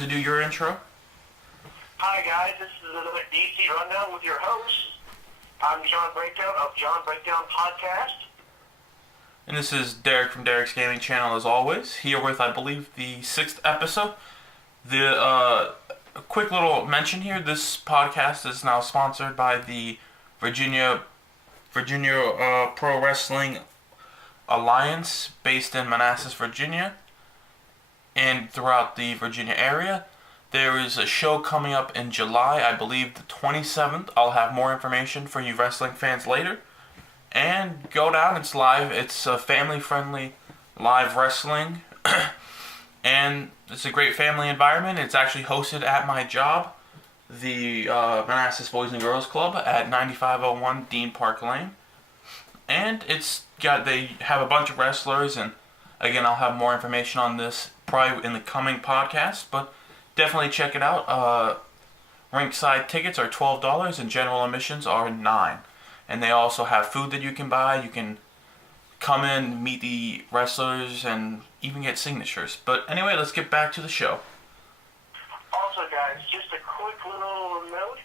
To do your intro. Hi guys, this is another DC Rundown with your host. I'm John Breakdown of John Breakdown Podcast. And this is Derek from Derek's Gaming Channel as always, here with, I believe, the 6th episode. A quick little mention here, this podcast is now sponsored by the Virginia Pro Wrestling Alliance, based in Manassas, Virginia, and throughout the Virginia area. There is a show coming up in July, I believe the 27th. I'll have more information for you wrestling fans later. And go down, it's live. It's a family-friendly live wrestling. And it's a great family environment. It's actually hosted at my job, the Manassas Boys and Girls Club at 9501 Dean Park Lane. And they have a bunch of wrestlers, and again, I'll have more information on this probably in the coming podcast, but definitely check it out. Rinkside tickets are $12 and general admissions are $9. And they also have food that you can buy. You can come in, meet the wrestlers, and even get signatures. But anyway, let's get back to the show. Also guys, just a quick little note.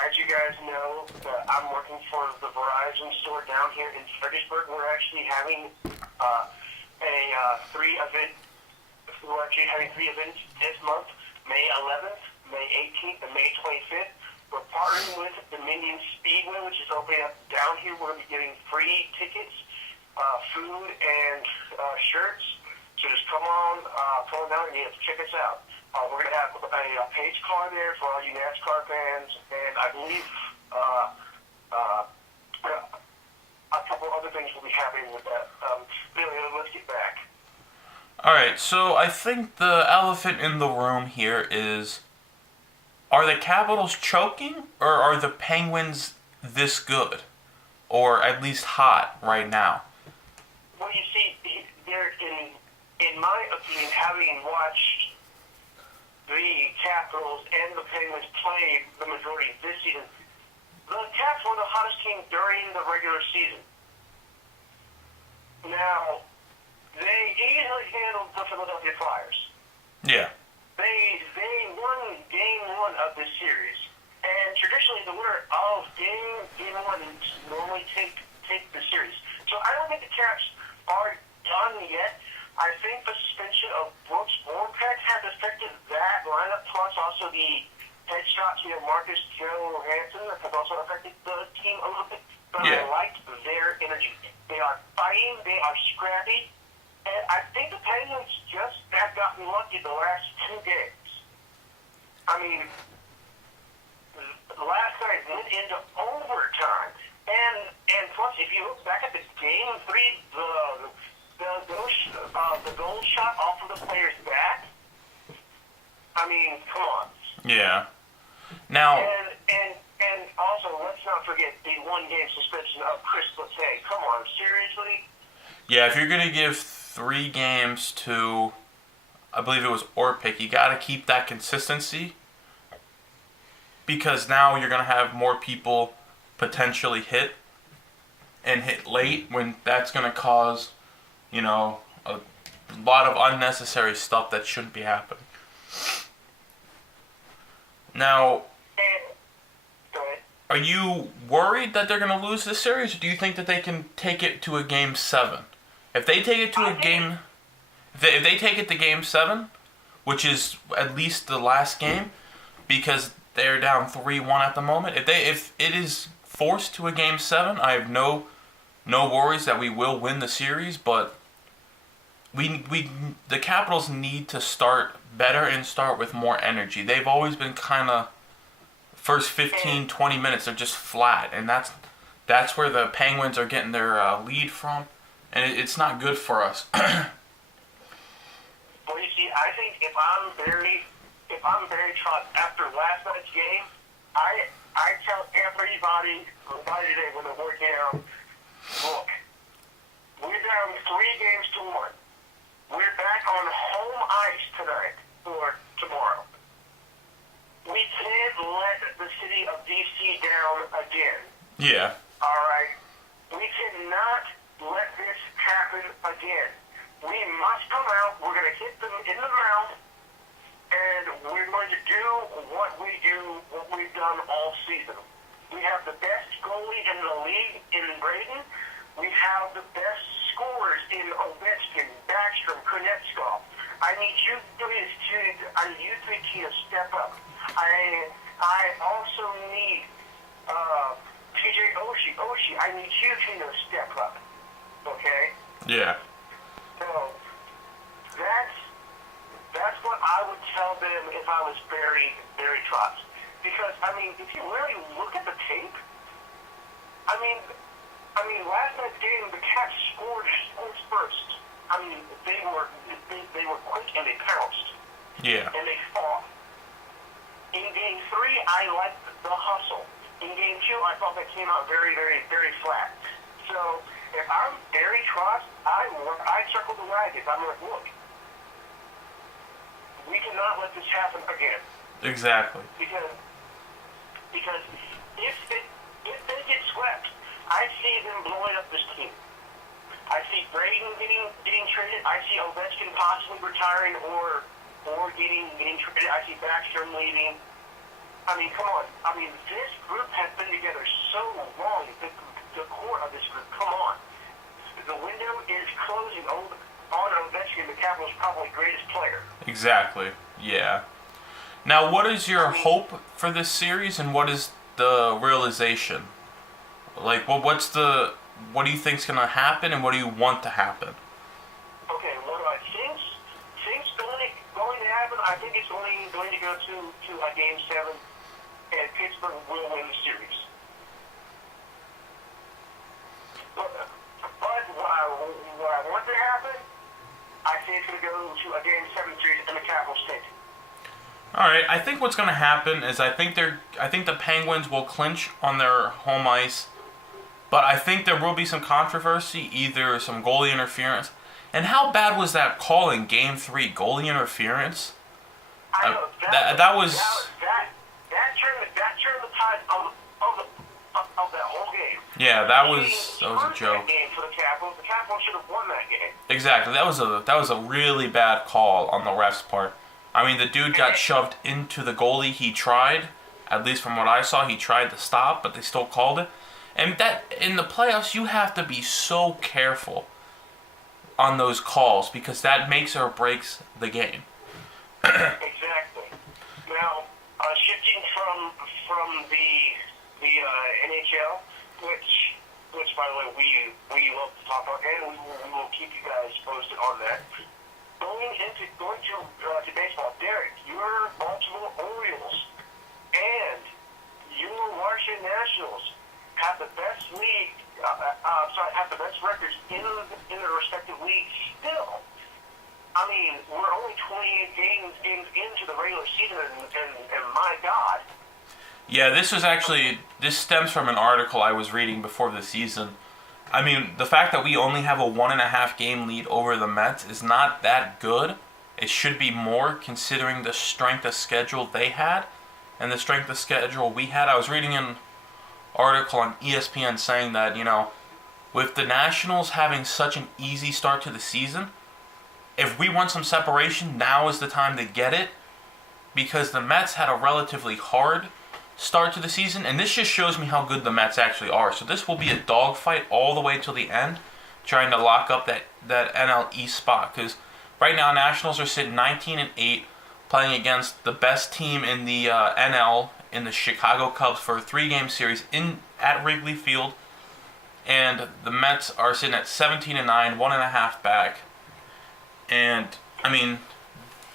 As you guys know, I'm working for the Verizon store down here in Fredericksburg. We're actually having three events this month: May 11th, May 18th, and May 25th. We're partnering with Dominion Speedway, which is opening up down here. We're going to be giving free tickets, food, and shirts. So just come on down and you have to check us out. We're going to have a page car there for all you NASCAR fans, and I believe a couple other things will be happening with that. Let's get back. Alright, so I think the elephant in the room here is, are the Capitals choking, or are the Penguins this good? Or at least hot right now? Well, you see, in my opinion, having watched the Capitals and the Penguins play the majority of this season, the Caps were the hottest team during the regular season. Now, they easily handled the Philadelphia Flyers. Yeah. They won Game 1 of this series, and traditionally the winner of Game 1 normally take the series. So I don't think the Caps are done yet. I think the suspension of Brooks Orpik has affected that lineup, plus also the headshots, Marcus Johansson has also affected the team a little bit. But yeah. I liked their energy. They are fighting, they are scrappy, and I think the Penguins just have gotten lucky the last 2 games. I mean, last night went into overtime, and plus, if you look back at the Game 3, the goal shot off of the player's back. I mean, come on. Yeah. Now. And also, let's not forget the 1-game suspension of Chris Letang. Come on, seriously? Yeah, if you're gonna give 3 games to, I believe it was Orpik, you gotta keep that consistency, because now you're gonna have more people potentially hit late, when that's gonna cause, a lot of unnecessary stuff that shouldn't be happening. Now, are you worried that they're going to lose this series, or do you think that they can take it to a Game 7? If they take it to if they take it to Game 7, which is at least the last game, because they're down 3-1 at the moment, if it is forced to a Game 7, I have no worries that we will win the series, but the Capitals need to start better and start with more energy. They've always been kind of, first 15, 20 minutes, they're just flat, and that's where the Penguins are getting their lead from, and it's not good for us. Well, you see, I think if I'm very shocked after last night's game, I tell everybody today when they're working out, look, we're down 3 games to 1. We're back on home ice tonight or tomorrow. We can't let the city of D.C. down again. Yeah. All right? We cannot let this happen again. We must come out. We're going to hit them in the mouth, and going to do what we've done all season. We have the best goalie in the league in Braden. We have the best scorers in Ovechkin, Backstrom, Konechkov. I need you three to step up. I also need TJ Oshie. I need you two to step up. Okay? Yeah. So that's what I would tell them if I was Barry Trotz. Because I mean, if you really look at the tape, I mean, last night's game, the Caps scored first. I mean, they were quick and they pounced. Yeah. And they fought. In Game 3, I liked the hustle. In Game 2, I thought that came out very, very, very flat. So if I'm Barry Trotz, I circle the wagons. I'm like, look, we cannot let this happen again. Exactly. Because if they get swept, I see them blowing up this team. I see Braden getting traded. I see Ovechkin possibly retiring or getting traded. I see Backstrom leaving. I mean, come on. I mean, this group has been together so long. The core of this group, come on. The window is closing on Ovechkin, the Capitals' probably greatest player. Exactly. Yeah. Now, what is your hope for this series, and what is the realization? Like, what do you think's gonna happen, and what do you want to happen? Okay, what do I think? Think's going to happen? I think it's going to go to a Game 7, and Pittsburgh will win the series. But what I want to happen, I think it's going to go to a Game 7 series in the capital state. All right, I think what's going to happen is I think the Penguins will clinch on their home ice, but I think there will be some controversy, either some goalie interference. And how bad was that call in Game 3, goalie interference? I know that turned the tide of that whole game. Yeah, that was a joke. That game for the Capitals. The Capitals should have won that game. Exactly, that was a really bad call on the ref's part. I mean, the dude got shoved into the goalie. He tried, at least from what I saw, he tried to stop, but they still called it. And that in the playoffs, you have to be so careful on those calls because that makes or breaks the game. Exactly. Now, shifting from the NHL, which by the way we love to talk about, and we will keep you guys posted on that. Going to baseball, Derek, your Baltimore Orioles and your Washington Nationals have the best league. Have the best records in their respective leagues still. I mean, we're only 28 games into the regular season, and my God. Yeah, this stems from an article I was reading before the season. I mean, the fact that we only have a 1.5 game lead over the Mets is not that good. It should be more considering the strength of schedule they had and the strength of schedule we had. I was reading an article on ESPN saying that, with the Nationals having such an easy start to the season, if we want some separation, now is the time to get it, because the Mets had a relatively hard start to the season, and this just shows me how good the Mets actually are. So this will be a dogfight all the way till the end, trying to lock up that NL East spot, because right now Nationals are sitting 19-8, playing against the best team in the NL, in the Chicago Cubs, for a 3-game series at Wrigley Field, and the Mets are sitting at 17-9, 1.5 back. And I mean,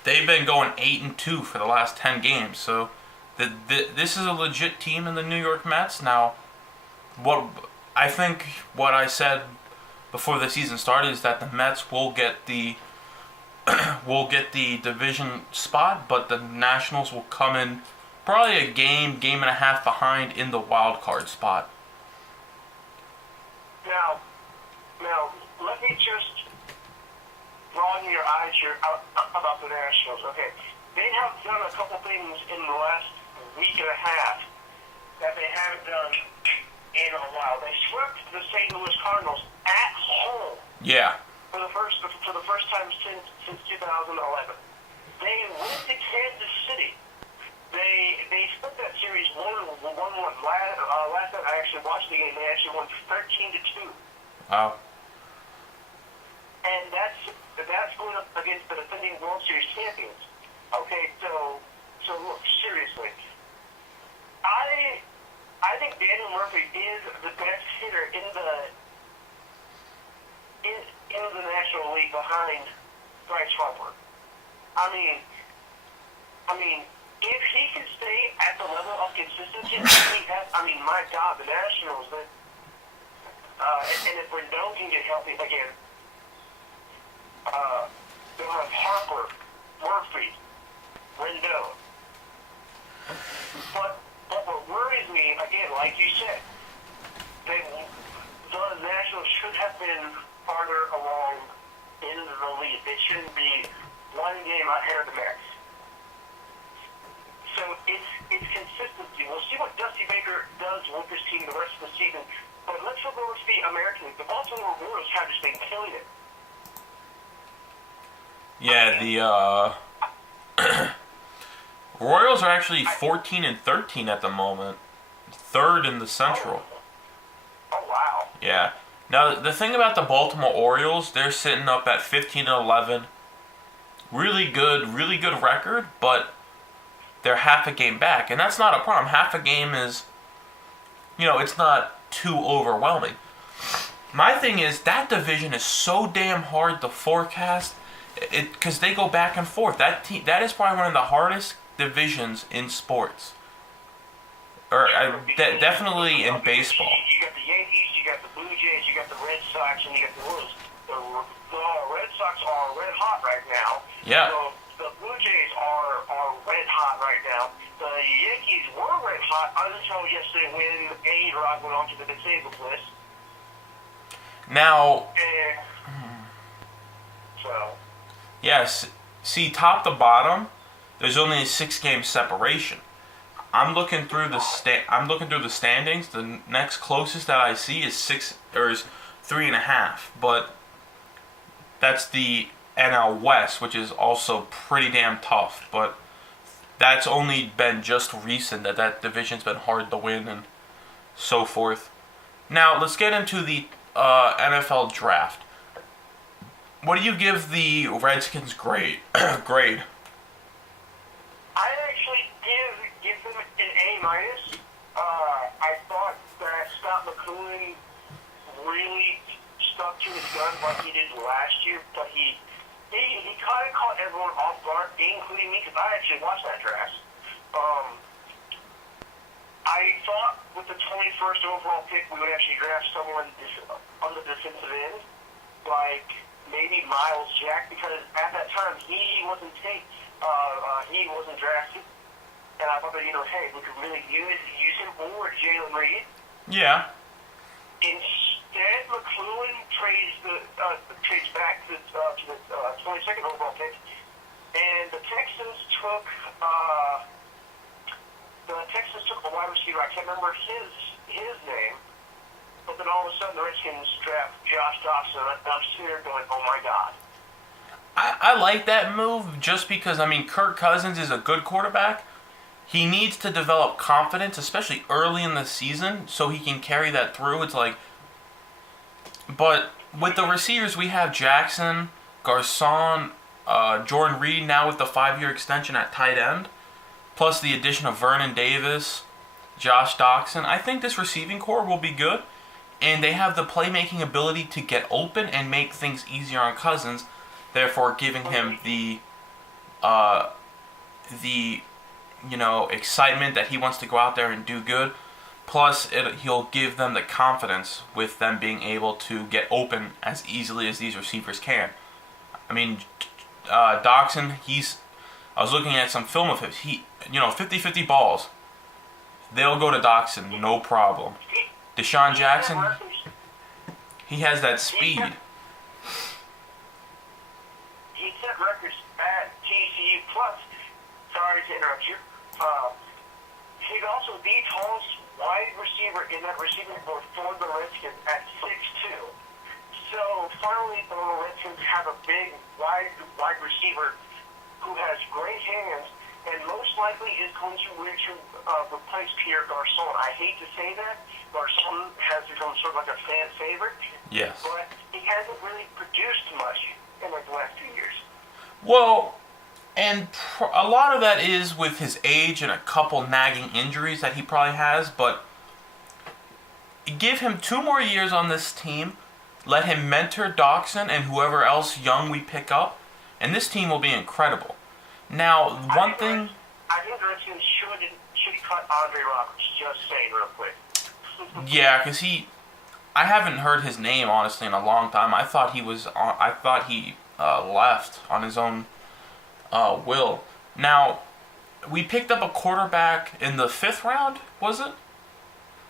they've been going 8-2 for the last 10 games. So this is a legit team in the New York Mets. Now, what I said before the season started is that the Mets will get the division spot, but the Nationals will come in probably a game and a half behind in the wild card spot. Now, let me just broaden your eyes here about the Nationals. Okay, they have done a couple things in the last week and a half that they haven't done in a while. They swept the St. Louis Cardinals at home. Yeah. For the first time since 2011. They went to Kansas City Series won one. Last night I actually watched the game. They actually won 13-2. Wow. And that's going up against the defending World Series champions. Okay, so look, seriously, I think Daniel Murphy is the best hitter in the National League behind Bryce Harper. I mean, if he can stay at the level of consistency that he has, my God, the Nationals, and if Rendon can get healthy again, they'll have Harper, Murphy, Rendon. But what worries me, again, like you said, the Nationals should have been farther along in the lead. They shouldn't be one game ahead of the Mets. So it's consistency. We'll see what Dusty Baker does with this team the rest of the season. But let's go with the American League. The Baltimore Orioles have just been killing it. Yeah, the Royals are actually 14-13 at the moment, third in the Central. Oh wow. Yeah. Now the thing about the Baltimore Orioles, they're sitting up at 15-11. Really good record, but they're half a game back, and that's not a problem. Half a game is, it's not too overwhelming. My thing is that division is so damn hard to forecast, because they go back and forth. That is probably one of the hardest divisions in sports, or definitely in baseball. You got the Yankees, you got the Blue Jays, you got the Red Sox, and you got the Royals. The Red Sox are red hot right now. Yeah. The Blue Jays are red hot right now. The Yankees were red hot until yesterday when A-Rod went on to the disabled list. Now, so yes, see, top to bottom, there's only a 6-game separation. I'm looking through the standings. The next closest that I see is 3.5, but that's the NL West, which is also pretty damn tough. But that's only been just recent that division's been hard to win and so forth. Now let's get into the NFL draft. What do you give the Redskins grade? Grade? I actually give them an A-. I thought that Scott McCooley really stuck to his guns like he did last year, but he kind of caught everyone off guard, including me, because I actually watched that draft. I thought with the 21st overall pick, we would actually draft someone on the defensive end, like maybe Miles Jack, because at that time he wasn't drafted, and I thought that hey, we could really use him, or Jalen Reed. Yeah. Instead, McClellan trades back to the 22nd overall pick, and the Texans took a wide receiver. I can't remember his name, but then all of a sudden the Redskins draft Josh Dobson, and I'm sitting there going, oh my God. I like that move just because, Kirk Cousins is a good quarterback. He needs to develop confidence, especially early in the season, so he can carry that through. It's like, but with the receivers, we have Jackson, Garcon, Jordan Reed now with the 5-year extension at tight end, plus the addition of Vernon Davis, Josh Doctson. I think this receiving core will be good, and they have the playmaking ability to get open and make things easier on Cousins, therefore giving him the excitement that he wants to go out there and do good. Plus, he'll give them the confidence with them being able to get open as easily as these receivers can. Doctson, I was looking at some film of his. 50-50 balls. They'll go to Doctson, no problem. Deshaun Jackson, he has that speed. He set records at TCU. Plus, sorry to interrupt you. He's also the tallest wide receiver in that receiving board for the Redskins at 6'2". So finally, the Redskins have a big wide receiver who has great hands, and most likely is going to replace Pierre Garçon. I hate to say that. Garçon has become sort of like a fan favorite. Yes. But he hasn't really produced much in like the last 2 years. Well, and a lot of that is with his age and a couple nagging injuries that he probably has, but give him 2 more years on this team, let him mentor Doxson and whoever else young we pick up, and this team will be incredible. Now, one thing... I think the Redskins should cut Andre Roberts, just saying real quick. Yeah, because I haven't heard his name, honestly, in a long time. I thought he left on his own will. Now, we picked up a quarterback in the 5th round, was it?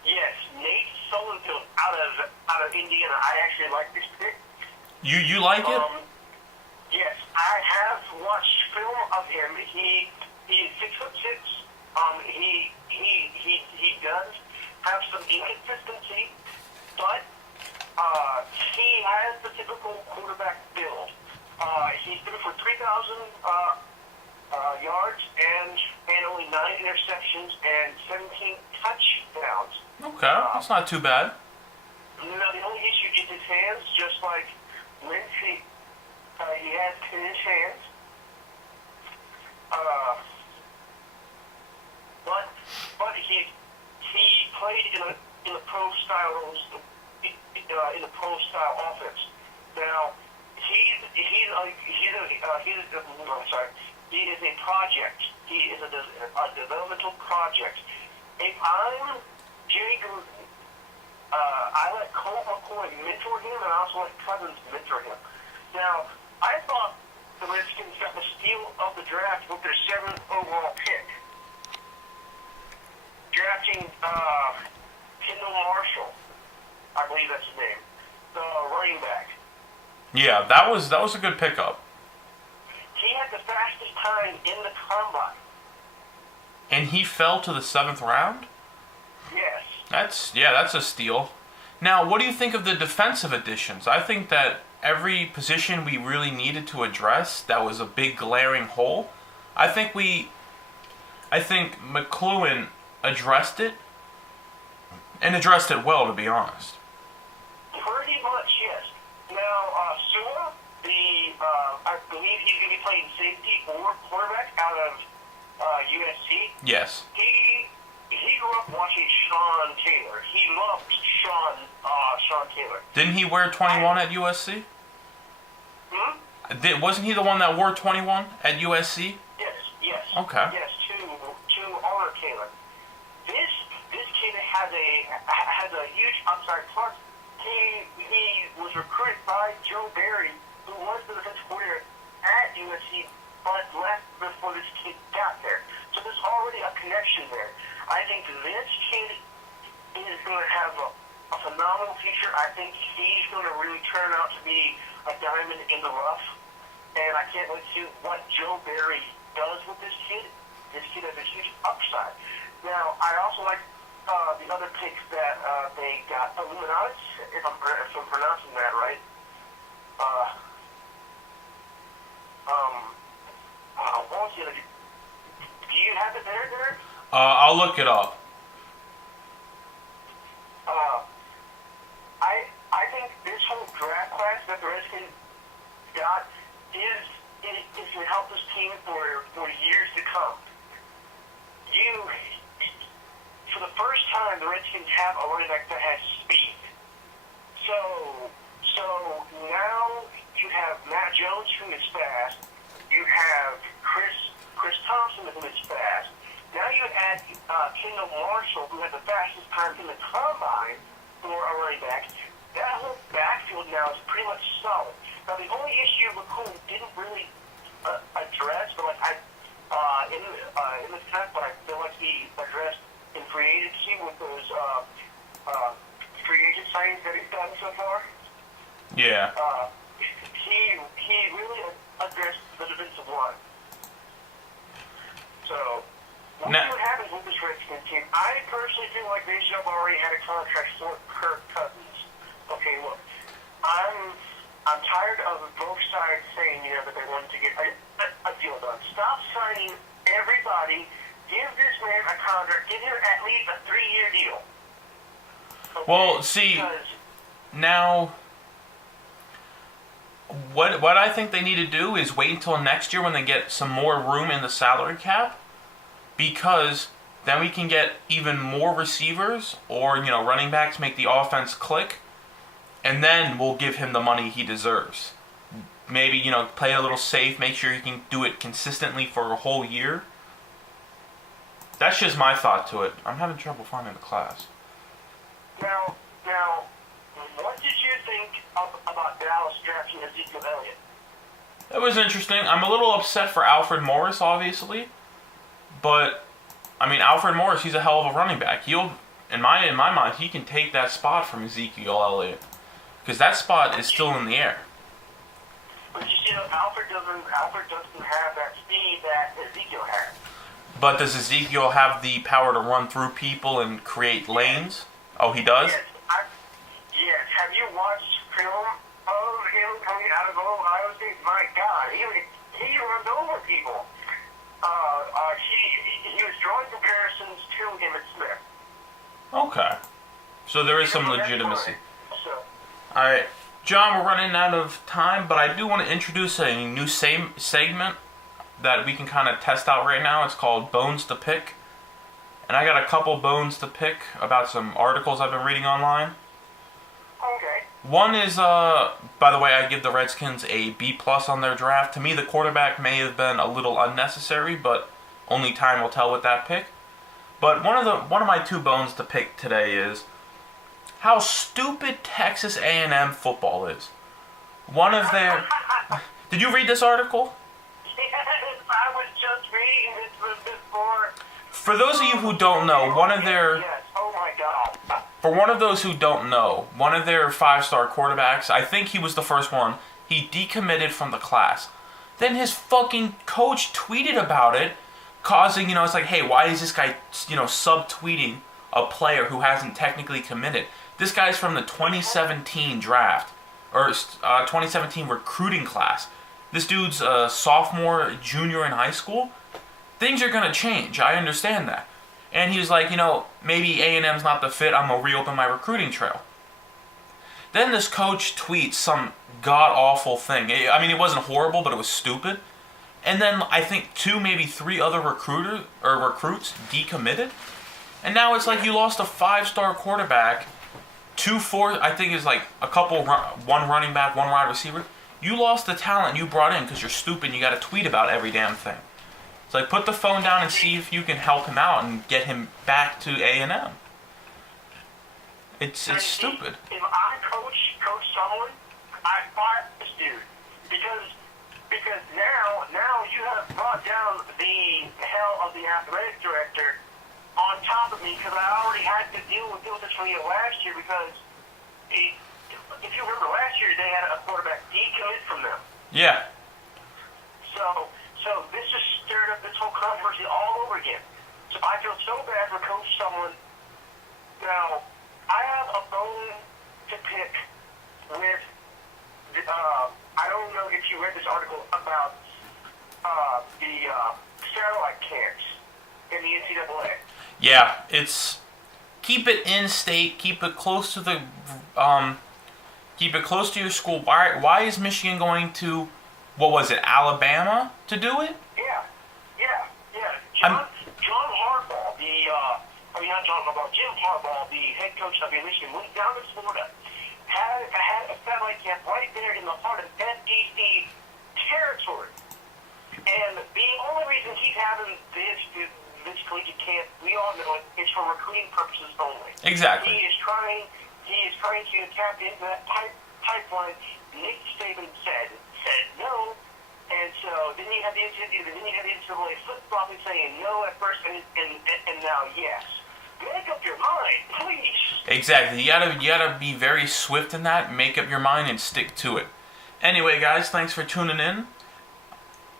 Yes, Nate Solenfield out of Indiana. I actually like this pick. You like it? Yes, I have watched film of him. He's 6'6". He does have some inconsistency, but he has the typical quarterback build. He's threw for 3,000 yards and only 9 interceptions and 17 touchdowns. Okay, that's not too bad. Now, the only issue is his hands, just like Lindsey. He has 10-inch hands. But he played in a pro style offense. Now he is a project. He is a developmental project. If I'm Jay Gruden, I let Colt McCoy mentor him, and I also let Cousins mentor him. Now, I thought the Redskins got the steal of the draft with their 7th overall pick, drafting Kendall Marshall. I believe that's his name, the running back. Yeah, that was a good pickup. He had the fastest time in the combine. And he fell to the 7th round? Yes. That's a steal. Now, what do you think of the defensive additions? I think that every position we really needed to address that was a big glaring hole, I think McLuhan addressed it, and addressed it well, to be honest. Pretty much, yes. Now, Sua, I believe he's going to be playing safety or quarterback out of USC. Yes. He grew up watching Sean Taylor. He loved Sean Taylor. Didn't he wear 21 at USC? Wasn't he the one that wore 21 at USC? Yes. Okay. Yes, to honor Taylor. This kid has a huge upside. Plus, he was recruited by Joe Barry, who was the defensive coordinator at USC, but left before this kid got there. So there's already a connection there. I think this kid is going to have a phenomenal future. I think he's going to really turn out to be a diamond in the rough. And I can't wait to see what Joe Barry does with this kid. This kid has a huge upside. Now, I also like the other picks that they got. Illuminatis, if I'm pronouncing that right. What was the other? Do you have it there, Derek? I'll look it up. I think this whole draft class that the Redskins got is going to help this team for years to come. For the first time, the Redskins have a running back that has speed. So now you have Matt Jones, who is fast. You have Chris Thompson, who is fast. Now you add Kendall Marshall, who had the fastest time in the combine for a running back. That whole backfield now is pretty much solid. Now the only issue McCool didn't really address, but in this draft, but I feel like he addressed in free agency with those free agent signings that he's done so far. Yeah. He really addressed the defensive line. So we'll see what happens with this Redskins team. I personally feel like they should have already had a contract for Kirk Cousins. Okay, look, I'm tired of both sides saying, that they wanted to get a deal done. Stop signing everybody, give this man a contract, give him at least a 3-year deal. Okay? Well, see, now, what I think they need to do is wait until next year when they get some more room in the salary cap, because then we can get even more receivers or, running backs, make the offense click, and then we'll give him the money he deserves. Maybe, play a little safe, make sure he can do it consistently for a whole year. That's just my thought to it. I'm having trouble finding the class. Now, what did you think about Dallas drafting Ezekiel Elliott? It was interesting. I'm a little upset for Alfred Morris, obviously. But, Alfred Morris, he's a hell of a running back. In my mind, he can take that spot from Ezekiel Elliott. Because that spot is still in the air. But you see, Alfred doesn't have that speed that Ezekiel has. But does Ezekiel have the power to run through people and create lanes? Oh, he does? Yes. Have you watched film of him coming out of Ohio State? My God, he runs over people. He was drawing comparisons to Emmitt Smith. Okay. So there is some legitimacy. Alright. John, we're running out of time, but I do want to introduce a new segment that we can kind of test out right now. It's called Bones to Pick. And I got a couple bones to pick about some articles I've been reading online. Okay. One is, by the way, I give the Redskins a B+ on their draft. To me, the quarterback may have been a little unnecessary, but only time will tell with that pick. But one of my 2 bones to pick today is how stupid Texas A&M football is. One of their... Did you read this article? Yes, I was just reading this before. For those of you who don't know, Yes, oh my God. For one of those who don't know, one of their 5-star quarterbacks, I think he was the first one, he decommitted from the class. Then his fucking coach tweeted about it, causing, it's like, hey, why is this guy, subtweeting a player who hasn't technically committed? This guy's from the 2017 draft, or 2017 recruiting class. This dude's a sophomore, junior in high school. Things are going to change. I understand that. And he was like, maybe A&M's not the fit. I'm going to reopen my recruiting trail. Then this coach tweets some god-awful thing. It wasn't horrible, but it was stupid. And then I think 2, maybe 3 other recruits decommitted. And now it's like you lost a 5-star quarterback, 2-4, I think is like a couple, 1 running back, 1 wide receiver. You lost the talent you brought in because you're stupid and you got to tweet about every damn thing. It's like, put the phone down and see if you can help him out and get him back to A&M. It's stupid. If I coach someone, I fire this dude because now you have brought down the hell of the athletic director on top of me because I already had to deal with this last year because if you remember last year they had a quarterback decommit from them. Yeah. So this just stirred up this whole controversy all over again. So I feel so bad for coach someone. Now, I have a bone to pick with, I don't know if you read this article about the satellite camps in the NCAA. Yeah, it's keep it in state, keep it close to the, keep it close to your school. Why is Michigan going to, what was it, Alabama to do it? Yeah. John Harbaugh, Jim Harbaugh, the head coach of Michigan, went down to Florida, had a satellite camp right there in the heart of SEC territory. And the only reason he's having this collegiate camp, we all know it, it's for recruiting purposes only. Exactly. He is trying to tap into that pipeline. Nick Saban said no. And so then you have the NCAA flip-flopping saying no at first and now yes. Make up your mind, please. Exactly. You gotta be very swift in that. Make up your mind and stick to it. Anyway, guys, thanks for tuning in.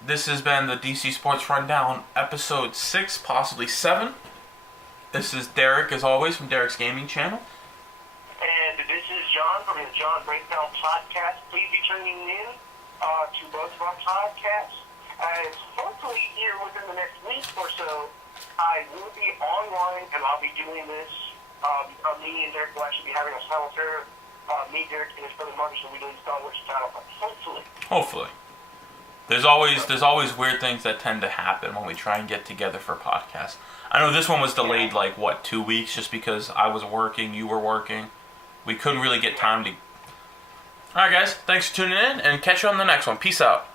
This has been the DC Sports Rundown, episode 6, possibly 7. This is Derek, as always, from Derek's Gaming Channel. And this is John from the John Breakdown Podcast. Please be tuning in to both of our podcasts. And hopefully here within the next week or so, I will be online and I'll be doing this. Me and Derek will actually be having a solitaire. Me, Derek, and his brother Marcus will be doing Star Wars title fight. Hopefully. There's always weird things that tend to happen when we try and get together for podcasts. I know this one was delayed 2 weeks just because I was working, you were working. We couldn't really get time to. Alright guys, thanks for tuning in and catch you on the next one. Peace out.